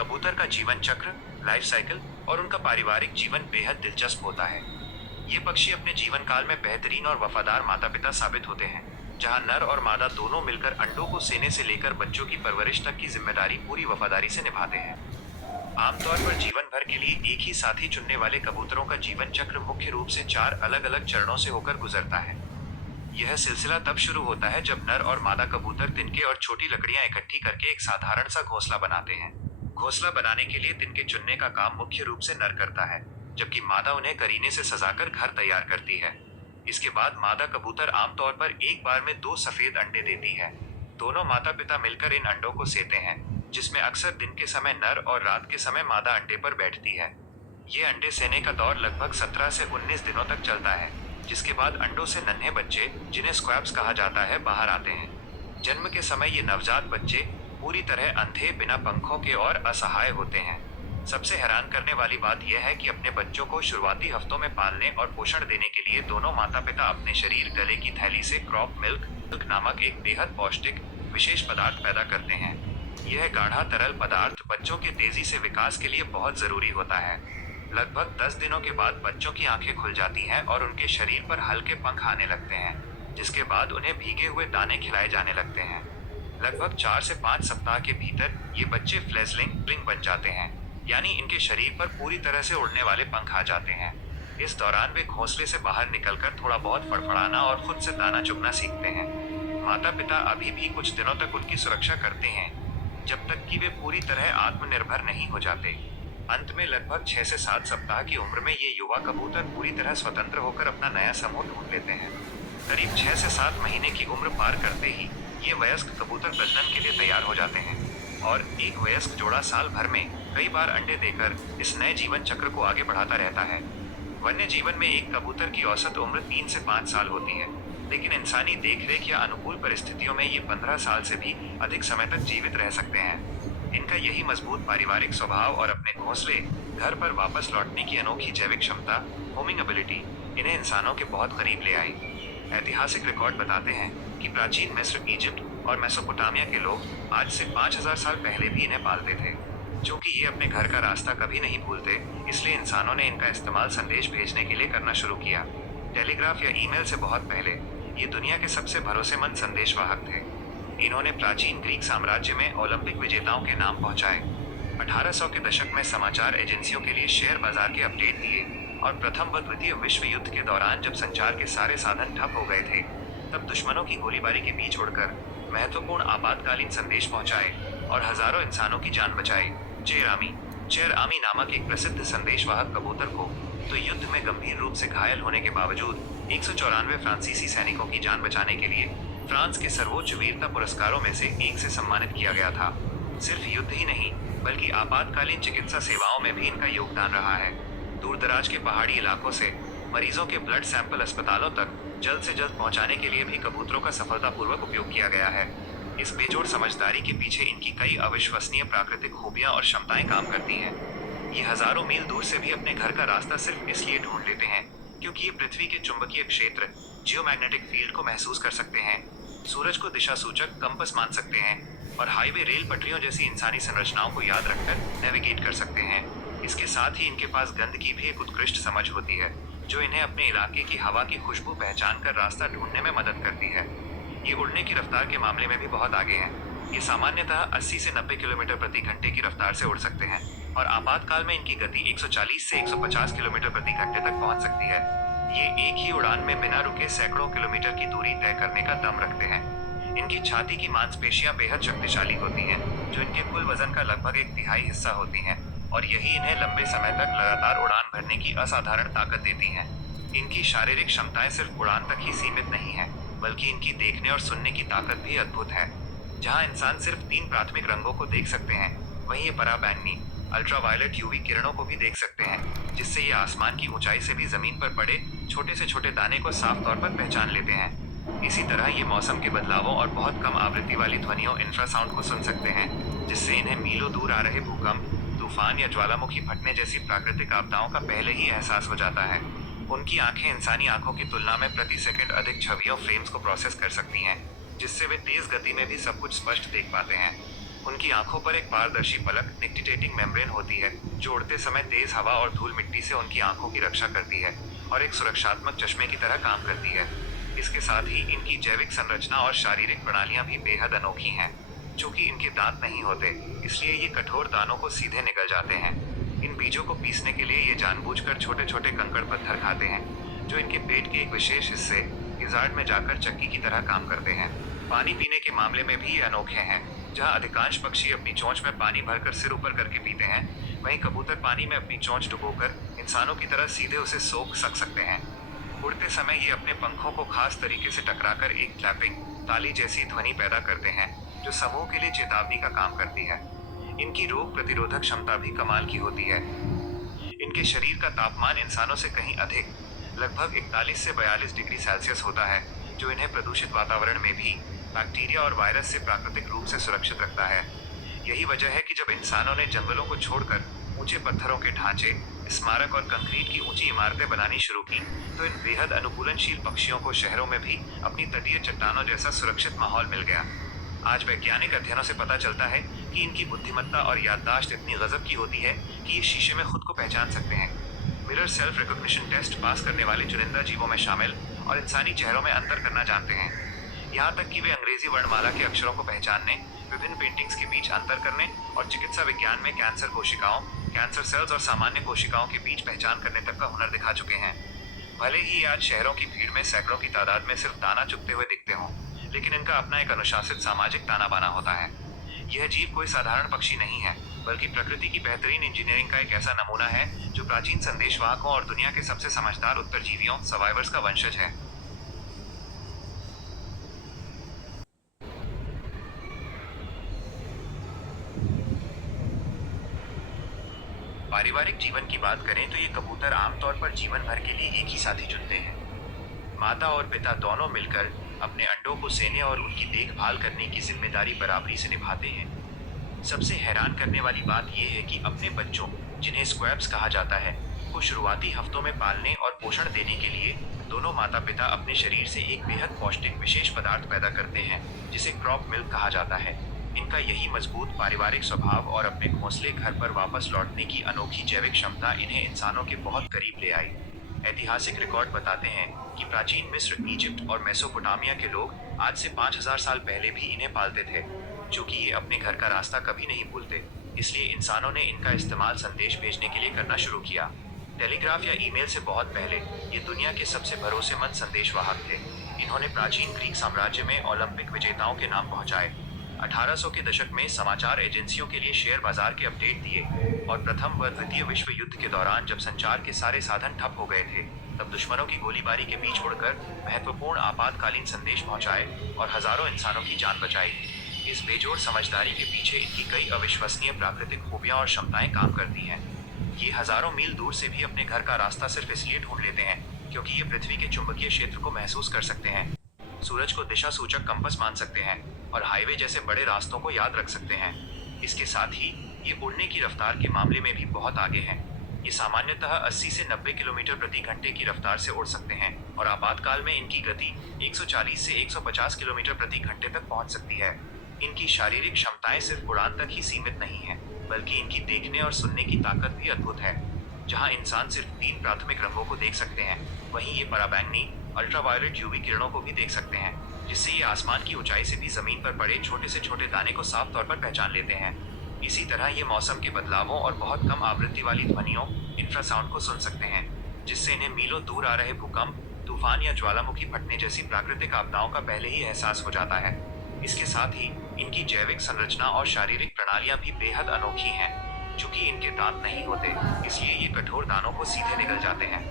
कबूतर का जीवन चक्र, लाइफ साइकिल और उनका पारिवारिक जीवन बेहद दिलचस्प होता है। ये पक्षी अपने जीवन काल में बेहतरीन और वफादार माता पिता साबित होते हैं, जहां नर और मादा दोनों मिलकर अंडों को सेने से लेकर बच्चों की परवरिश तक की जिम्मेदारी पूरी वफादारी से निभाते हैं। आमतौर पर जीवन भर के लिए एक ही साथी चुनने वाले कबूतरों का जीवन चक्र मुख्य रूप से 4 अलग-अलग चरणों से होकर गुजरता है। यह सिलसिला तब शुरू होता है जब नर और मादा कबूतर तिनके और छोटी लकड़ियां इकट्ठी करके एक साधारण सा घोंसला बनाते हैं। घोंसला बनाने के लिए तिनके चुनने का काम मुख्य रूप से नर करता है, जबकि मादा उन्हें करीने से सजाकर घर तैयार करती है। इसके बाद मादा कबूतर आमतौर पर एक बार में 2 सफेद अंडे देती है। दोनों माता पिता मिलकर इन अंडों को सेते हैं, जिसमें अक्सर दिन के समय नर और रात के समय मादा अंडे पर बैठती है। ये अंडे सेने का दौर लगभग 17 से 19 दिनों तक चलता है, जिसके बाद अंडों से नन्हे बच्चे, जिन्हें स्क्वैब्स कहा जाता है, बाहर आते हैं। जन्म के समय ये नवजात बच्चे पूरी तरह अंधे, बिना पंखों के और असहाय होते हैं। सबसे हैरान करने वाली बात यह है कि अपने बच्चों को शुरुआती हफ्तों में पालने और पोषण देने के लिए दोनों माता पिता अपने शरीर गले की थैली से क्रॉप मिल्क नामक एक बेहद पौष्टिक विशेष पदार्थ पैदा करते हैं। यह गाढ़ा तरल पदार्थ बच्चों के तेजी से विकास के लिए बहुत जरूरी होता है। लगभग 10 दिनों के बाद बच्चों की आंखें खुल जाती हैं और उनके शरीर पर हल्के पंख आने लगते हैं, जिसके बाद उन्हें भीगे हुए दाने खिलाए जाने लगते हैं। लगभग 4 से 5 सप्ताह के भीतर ये बच्चे फ्लेजलिंग बन जाते हैं, यानी इनके शरीर पर पूरी तरह से उड़ने वाले पंख आ जाते हैं। इस दौरान वे घोंसले से बाहर निकलकर थोड़ा बहुत फड़फड़ाना और खुद से दाना चुगना सीखते हैं। माता पिता अभी भी कुछ दिनों तक उनकी सुरक्षा करते हैं, जब तक कि वे पूरी तरह आत्मनिर्भर नहीं हो जाते। अंत में लगभग 6 से 7 सप्ताह की उम्र में ये युवा कबूतर पूरी तरह स्वतंत्र होकर अपना नया समूह ढूंढ लेते हैं। करीब 6 से 7 महीने की उम्र पार करते ही ये वयस्क कबूतर प्रजनन के लिए तैयार हो जाते हैं, और एक वयस्क जोड़ा साल भर में कई बार अंडे देकर इस नए जीवन चक्र को आगे बढ़ाता रहता है। वन्य जीवन में एक कबूतर की औसत उम्र 3 से 5 साल होती है, लेकिन इंसानी देखरेख या अनुकूल परिस्थितियों में ये 15 साल से भी अधिक समय तक जीवित रह सकते हैं। इनका यही मजबूत पारिवारिक स्वभाव और अपने घोंसले घर पर वापस लौटने की अनोखी जैविक क्षमता, होमिंग एबिलिटी, इन्हें इंसानों के बहुत करीब ले आई। ऐतिहासिक रिकॉर्ड बताते हैं कि प्राचीन मिस्र, इजिप्ट और मेसोपोटामिया के लोग आज से 5000 साल पहले भी इन्हें पालते थे। क्योंकि ये अपने घर का रास्ता कभी नहीं भूलते, इसलिए इंसानों ने इनका इस्तेमाल संदेश भेजने के लिए करना शुरू किया। टेलीग्राफ या ईमेल से बहुत पहले ये दुनिया के सबसे भरोसेमंद संदेशवाहक थे। इन्होंने प्राचीन ग्रीक साम्राज्य में ओलंपिक विजेताओं के नाम पहुंचाए, 1800 के दशक में समाचार एजेंसियों के लिए शेयर बाजार के अपडेट दिए, और प्रथम व द्वितीय विश्व युद्ध के दौरान जब संचार के सारे साधन ठप हो गए थे, तब दुश्मनों की गोलीबारी के बीच उड़कर महत्वपूर्ण आपातकालीन संदेश पहुंचाए और हजारों इंसानों की जान बचाई। चेर आमी नामक एक प्रसिद्ध संदेशवाहक कबूतर को तो युद्ध में गंभीर रूप से घायल होने के बावजूद 194 फ्रांसीसी सैनिकों की जान बचाने के लिए फ्रांस के सर्वोच्च वीरता पुरस्कारों में से एक से सम्मानित किया गया था। सिर्फ युद्ध ही नहीं, बल्कि आपातकालीन चिकित्सा सेवाओं में भी इनका योगदान रहा है। दूरदराज के पहाड़ी इलाकों से मरीजों के ब्लड सैंपल अस्पतालों तक जल्द से जल्द पहुंचाने के लिए भी कबूतरों का सफलतापूर्वक उपयोग किया गया है। इस बेजोड़ समझदारी के पीछे इनकी कई अविश्वसनीय प्राकृतिक खूबियां और क्षमताएं काम करती हैं। ये हजारों मील दूर से भी अपने घर का रास्ता सिर्फ इसलिए ढूंढ लेते हैं क्योंकि ये पृथ्वी के चुंबकीय क्षेत्र, जियोमैग्नेटिक फील्ड को महसूस कर सकते हैं, सूरज को दिशा सूचक कंपास मान सकते हैं, और हाईवे, रेल पटरियों जैसी इंसानी संरचनाओं को याद रखकर नेविगेट कर सकते हैं। इसके साथ ही इनके पास गंध की भी एक उत्कृष्ट समझ होती है, जो इन्हें अपने इलाके की हवा की खुशबू पहचान कर रास्ता ढूंढने में मदद करती है। ये उड़ने की रफ्तार के मामले में भी बहुत आगे हैं। ये सामान्यतः 80 से 90 किलोमीटर प्रति घंटे की रफ्तार से उड़ सकते हैं, और आपातकाल में इनकी गति 140 से 150 किलोमीटर प्रति घंटे तक पहुंच सकती है। ये एक ही उड़ान में बिना रुके सैकड़ों किलोमीटर की दूरी तय करने का दम रखते हैं। इनकी छाती की मांसपेशियां बेहद शक्तिशाली होती हैं, जो इनके कुल वजन का लगभग 1/3 हिस्सा होती हैं, और यही इन्हें लंबे समय तक लगातार उड़ान भरने की असाधारण ताकत देती हैं। इनकी शारीरिक क्षमताएं सिर्फ उड़ान तक ही सीमित नहीं है, बल्कि इनकी देखने और सुनने की ताकत भी अद्भुत है। जहां इंसान सिर्फ 3 प्राथमिक रंगों को देख सकते हैं, वहीं ये पराबैंगनी, अल्ट्रावायलेट यूवी किरणों को भी देख सकते हैं, जिससे ये आसमान की ऊंचाई से भी जमीन पर पड़े छोटे से छोटे दाने को साफ तौर पर पहचान लेते हैं। इसी तरह ये मौसम के बदलावों और बहुत कम आवृत्ति वाली ध्वनियों, इंफ्रासाउंड को सुन सकते हैं, जिससे इन्हें मीलों दूर आ रहे भूकंप, तूफान या ज्वालामुखी फटने जैसी प्राकृतिक आपदाओं का पहले ही एहसास हो जाता है। उनकी आंखें इंसानी आंखों की तुलना में प्रति सेकंड अधिक छवियों, फ्रेम्स को प्रोसेस कर सकती हैं, जिससे वे तेज गति में भी सब कुछ स्पष्ट देख पाते हैं। उनकी आंखों पर एक पारदर्शी पलक निक्टिटेटिंग मेम्ब्रेन होती है, जो उड़ते समय तेज हवा और धूल मिट्टी से उनकी आंखों की रक्षा करती है और एक सुरक्षात्मक चश्मे की तरह काम करती है। इसके साथ ही इनकी जैविक संरचना और शारीरिक प्रणालियां भी बेहद अनोखी हैं। चूंकि इनके दांत नहीं होते, इसलिए ये कठोर दानों को सीधे निकल जाते हैं। इन बीजों को पीसने के लिए ये जानबूझकर छोटे छोटे कंकड़ पत्थर खाते हैं, जो इनके पेट के एक विशेष हिस्से गिजार्ड में जाकर चक्की की तरह काम करते हैं। पानी पीने के मामले में भी ये अनोखे हैं। जहां अधिकांश पक्षी अपनी चोंच में पानी भरकर सिर ऊपर करके पीते हैं, वहीं कबूतर पानी में अपनी चोंच डुबोकर इंसानों की तरह सीधे उसे सोख सकते हैं। उड़ते समय ये अपने पंखों को खास तरीके से टकराकर एक क्लैपिंग ताली जैसी ध्वनि पैदा करते हैं, जो समूह के लिए चेतावनी का काम करती है। इनकी रोग प्रतिरोधक क्षमता भी कमाल की होती है। इनके शरीर का तापमान इंसानों से कहीं अधिक, लगभग 41 से 42 डिग्री सेल्सियस होता है, जो इन्हें प्रदूषित वातावरण में भी बैक्टीरिया और वायरस से प्राकृतिक रूप से सुरक्षित रखता है। यही वजह है कि जब इंसानों ने जंगलों को छोड़कर ऊंचे पत्थरों के ढांचे, स्मारक और कंक्रीट की ऊंची इमारतें बनानी शुरू की, तो इन बेहद अनुकूलनशील पक्षियों को शहरों में भी अपनी तटीय चट्टानों जैसा सुरक्षित माहौल मिल गया। आज वैज्ञानिक अध्ययनों से पता चलता है कि इनकी बुद्धिमत्ता और याददाश्त इतनी गजब की होती है कि ये शीशे में खुद को पहचान सकते हैं। Mirror self recognition test pass करने वाले चुनिंदा जीवों में शामिल और इंसानी चेहरों में अंतर करना जानते हैं। यहाँ तक कि वे अंग्रेजी वर्णमाला के अक्षरों को पहचानने, विभिन्न पेंटिंग्स के बीच अंतर करने और चिकित्सा विज्ञान में कैंसर कोशिकाओं, कैंसर सेल्स और सामान्य कोशिकाओं के बीच पहचान करने तक का हुनर दिखा चुके हैं। भले ही आज शहरों की भीड़ में सैकड़ों की तादाद में सिर्फ दाना चुगते हुए दिखते हों, लेकिन इनका अपना एक अनुशासित सामाजिक ताना बाना होता है। यह जीव कोई साधारण पक्षी नहीं है, बल्कि प्रकृति की बेहतरीन इंजीनियरिंग का एक ऐसा नमूना है जो प्राचीन संदेशवाहकों और दुनिया के सबसे समझदार उत्तरजीवियों सर्वाइवर्स का वंशज है। पारिवारिक जीवन की बात करें तो ये कबूतर आमतौर पर जीवन भर के लिए एक ही साथी चुनते हैं। माता और पिता दोनों मिलकर अपने अंडों को सेने और उनकी देखभाल करने की जिम्मेदारी बराबरी से निभाते हैं। सबसे हैरान करने वाली बात यह है कि अपने बच्चों, जिन्हें स्क्वैब्स कहा जाता है, को शुरुआती हफ्तों में पालने और पोषण देने के लिए दोनों माता पिता अपने शरीर से एक बेहद पौष्टिक विशेष पदार्थ पैदा करते हैं, जिसे क्रॉप मिल्क कहा जाता है। इनका यही मजबूत पारिवारिक स्वभाव और अपने घोंसले घर पर वापस लौटने की अनोखी जैविक क्षमता इन्हें इंसानों के बहुत करीब ले आई। ऐतिहासिक रिकॉर्ड बताते हैं कि प्राचीन मिस्र, इजिप्ट और मेसोपोटामिया के लोग आज से 5000 साल पहले भी इन्हें पालते थे। चूंकि ये अपने घर का रास्ता कभी नहीं भूलते, इसलिए इंसानों ने इनका इस्तेमाल संदेश भेजने के लिए करना शुरू किया। टेलीग्राफ या ईमेल से बहुत पहले ये दुनिया के सबसे भरोसेमंद संदेशवाहक थे। इन्होंने प्राचीन ग्रीक साम्राज्य में ओलंपिक विजेताओं के नाम पहुंचाए, 1800 के दशक में समाचार एजेंसियों के लिए शेयर बाजार के अपडेट दिए, और प्रथम व द्वितीय विश्व युद्ध के दौरान जब संचार के सारे साधन ठप हो गए थे, तब दुश्मनों की गोलीबारी के बीच उड़कर महत्वपूर्ण आपातकालीन संदेश पहुंचाए और हजारों इंसानों की जान बचाई। इस बेजोड़ समझदारी के पीछे इनकी कई अविश्वसनीय प्राकृतिक खूबियां और क्षमताएं काम करती हैं। ये हजारों मील दूर से भी अपने घर का रास्ता सिर्फ इसलिए ढूंढ लेते हैं क्योंकि ये पृथ्वी के चुंबकीय क्षेत्र को महसूस कर सकते हैं, सूरज को दिशा सूचक कंपस मान सकते हैं और हाईवे जैसे बड़े रास्तों को याद रख सकते हैं। इसके साथ ही ये उड़ने की रफ्तार के मामले में भी बहुत आगे हैं। ये सामान्यतः 80 से 90 किलोमीटर प्रति घंटे की रफ्तार से उड़ सकते हैं और आपातकाल में इनकी गति 140 से 150 किलोमीटर प्रति घंटे तक पहुंच सकती है। इनकी शारीरिक क्षमताएं सिर्फ उड़ान तक ही सीमित नहीं है, बल्कि इनकी देखने और सुनने की ताकत भी अद्भुत है। जहां इंसान सिर्फ 3 प्राथमिक रंगों को देख सकते हैं, वहीं ये पराबैंगनी, अल्ट्रावायलेट यूवी किरणों को भी देख सकते हैं, जिससे ये आसमान की ऊंचाई से भी जमीन पर पड़े छोटे से छोटे दाने को साफ तौर पर पहचान लेते हैं। इसी तरह ये मौसम के बदलावों और बहुत कम आवृत्ति वाली ध्वनियों, इंफ्रासाउंड को सुन सकते हैं, जिससे इन्हें मीलों दूर आ रहे भूकंप, तूफान या ज्वालामुखी फटने जैसी प्राकृतिक आपदाओं का पहले ही एहसास हो जाता है। इसके साथ ही इनकी जैविक संरचना और शारीरिक प्रणालियां भी बेहद अनोखी हैं। चूंकि इनके दांत नहीं होते, इसलिए ये कठोर दानों को सीधे निगल जाते हैं।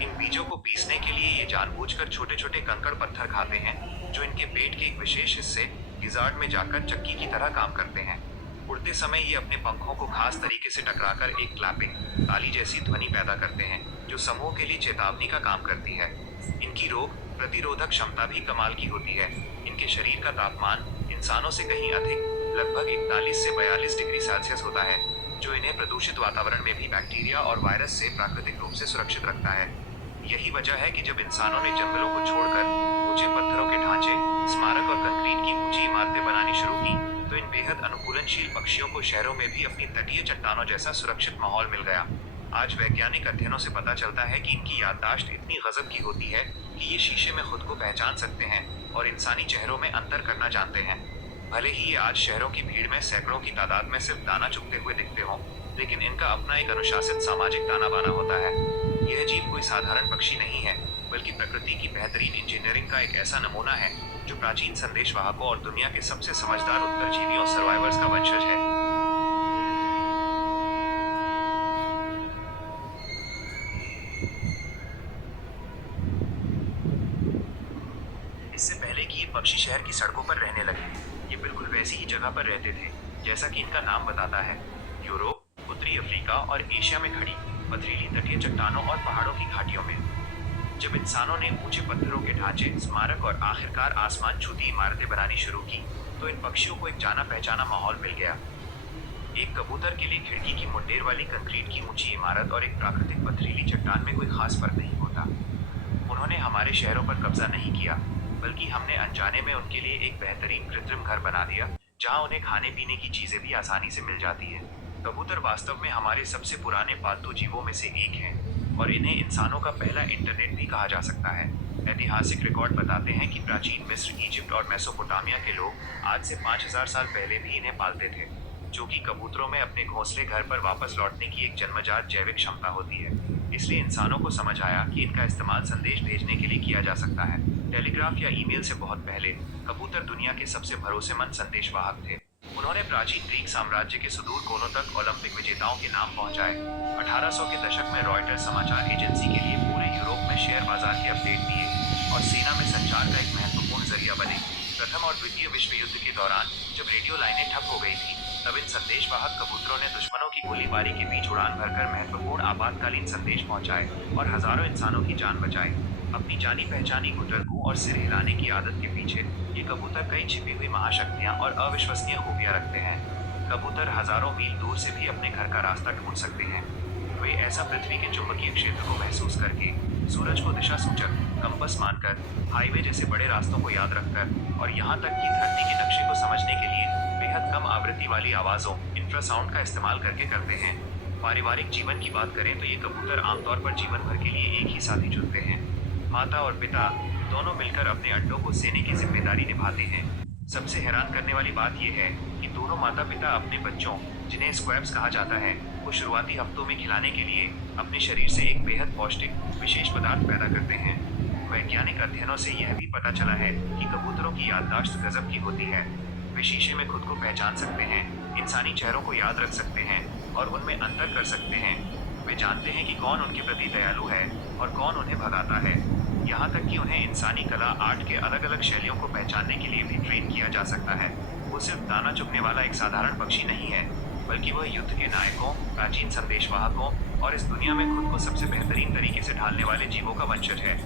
इन बीजों को पीसने के लिए ये जानबूझकर छोटे छोटे कंकड़ पत्थर खाते हैं, जो इनके पेट के एक विशेष हिस्से गिजार्ड में जाकर चक्की की तरह काम करते हैं। उड़ते समय ये अपने पंखों को खास तरीके से टकराकर एक क्लैपिंग ताली जैसी ध्वनि पैदा करते हैं, जो समूह के लिए चेतावनी का काम करती है। इनकी रोग प्रतिरोधक क्षमता भी कमाल की होती है। इनके शरीर का तापमान इंसानों से कहीं अधिक, लगभग 41 से 42 डिग्री सेल्सियस होता है, जो इन्हें प्रदूषित वातावरण में भी बैक्टीरिया और वायरस से प्राकृतिक रूप से सुरक्षित रखता है। यही वजह है कि जब इंसानों ने जंगलों को छोड़कर ऊंचे पत्थरों के ढांचे, स्मारक और कंक्रीट की ऊंची इमारतें बनानी शुरू की, तो इन इन बेहद अनुकूलनशील पक्षियों को शहरों में भी अपनी तटीय चट्टानों जैसा सुरक्षित माहौल मिल गया। आज वैज्ञानिक अध्ययनों से पता चलता है कि इनकी याददाश्त इतनी गजब की होती है कि ये शीशे में खुद को पहचान सकते हैं और इंसानी चेहरों में अंतर करना जानते हैं। भले ही ये आज शहरों की भीड़ में सैकड़ों की तादाद में सिर्फ दाना चुगते हुए दिखते हों, लेकिन इनका अपना एक अनुशासित सामाजिक ताना बाना होता है। यह जीव कोई साधारण पक्षी नहीं है, बल्कि प्रकृति की बेहतरीन इंजीनियरिंग का एक ऐसा नमूना है जो प्राचीन संदेशवाहकों और दुनिया के सबसे समझदार उत्तरजीवियों सर्वाइवर्स का वंशज है। इससे पहले कि ये पक्षी शहर की सड़कों पर रहने लगे, ये बिल्कुल वैसी ही जगह पर रहते थे जैसा कि इनका नाम बताता है, यूरोप, उत्तरी अफ्रीका और एशिया में खड़ी पथरीली तटीय चट्टानों और पहाड़ों की घाटियों में। जब इंसानों ने ऊंचे पत्थरों के ढांचे, स्मारक और आखिरकार आसमान छूती इमारतें बनानी शुरू की, तो इन पक्षियों को एक जाना पहचाना माहौल मिल गया। एक कबूतर के लिए खिड़की की मुंडेर वाली कंक्रीट की ऊंची इमारत और एक प्राकृतिक पथरीली चट्टान में कोई खास फर्क नहीं होता। उन्होंने हमारे शहरों पर कब्जा नहीं किया, बल्कि हमने अनजाने में उनके लिए एक बेहतरीन कृत्रिम घर बना दिया, जहां उन्हें खाने पीने की चीजें भी आसानी से मिल जाती है। कबूतर वास्तव में हमारे सबसे पुराने पालतू जीवों में से एक हैं और इन्हें इंसानों का पहला इंटरनेट भी कहा जा सकता है। ऐतिहासिक रिकॉर्ड बताते हैं कि प्राचीन मिस्र, इजिप्ट और मेसोपोटामिया के लोग आज से 5000 साल पहले भी इन्हें पालते थे, जो कि कबूतरों में अपने घोंसले घर पर वापस लौटने की एक जन्मजात जैविक क्षमता होती है। इसलिए इंसानों को समझ आया कि इनका इस्तेमाल संदेश भेजने के लिए किया जा सकता है। टेलीग्राफ या ईमेल से बहुत पहले कबूतर दुनिया के सबसे भरोसेमंद संदेशवाहक थे। उन्होंने प्राचीन ग्रीक साम्राज्य के सुदूर कोनों तक ओलंपिक विजेताओं के नाम पहुंचाए। 1800 के दशक में रॉयटर्स समाचार एजेंसी के लिए पूरे यूरोप में शेयर बाजार के अपडेट दिए और सेना में संचार का एक महत्वपूर्ण जरिया बने। प्रथम और द्वितीय विश्व युद्ध के दौरान जब रेडियो लाइनें ठप हो गई थी, तब इन संदेशवाहक कबूतरों ने दुश्मनों की गोलीबारी के बीच उड़ान भरकर महत्वपूर्ण आपातकालीन संदेश पहुंचाए और हजारों इंसानों की जान बचाई। अपनी जानी पहचानी गुटरगू और सिर हिलाने की आदत के पीछे ये कबूतर कई छिपी हुई महाशक्तियां और अविश्वसनीय खूबियां रखते हैं। कबूतर हजारों मील दूर से भी अपने घर का रास्ता ढूंढ सकते हैं। वे ऐसा पृथ्वी के चुंबकीय क्षेत्र को महसूस करके, सूरज को दिशा सूचक कंपस मानकर, हाईवे जैसे बड़े रास्तों को याद रखकर और यहाँ तक कि धरती के नक्शे को समझने के लिए बेहद कम आवृत्ति वाली आवाजों, इंफ्रासाउंड का इस्तेमाल करके करते हैं। पारिवारिक जीवन की बात करें तो ये कबूतर आमतौर पर जीवन भर के लिए एक ही साथी चुनते हैं। माता और पिता दोनों मिलकर अपने अंडों को सेने की जिम्मेदारी निभाते हैं। सबसे हैरान करने वाली बात यह है कि दोनों माता पिता अपने बच्चों, जिन्हें स्क्वैब्स कहा जाता है, को शुरुआती हफ्तों में खिलाने के लिए अपने शरीर से एक बेहद पौष्टिक विशेष पदार्थ पैदा करते हैं। वैज्ञानिक अध्ययनों से यह भी पता चला है कि कबूतरों की याददाश्त गजब की होती है। वे शीशे में खुद को पहचान सकते हैं, इंसानी चेहरों को याद रख सकते हैं और उनमें अंतर कर सकते हैं। वे जानते हैं कि कौन उनके प्रति दयालु है और कौन उन्हें भगाता है। यहाँ तक कि उन्हें इंसानी कला, आर्ट के अलग अलग शैलियों को पहचानने के लिए भी ट्रेन किया जा सकता है। वो सिर्फ दाना चुगने वाला एक साधारण पक्षी नहीं है, बल्कि वह युद्ध के नायकों, प्राचीन संदेशवाहकों और इस दुनिया में खुद को सबसे बेहतरीन तरीके से ढालने वाले जीवों का वंशज है।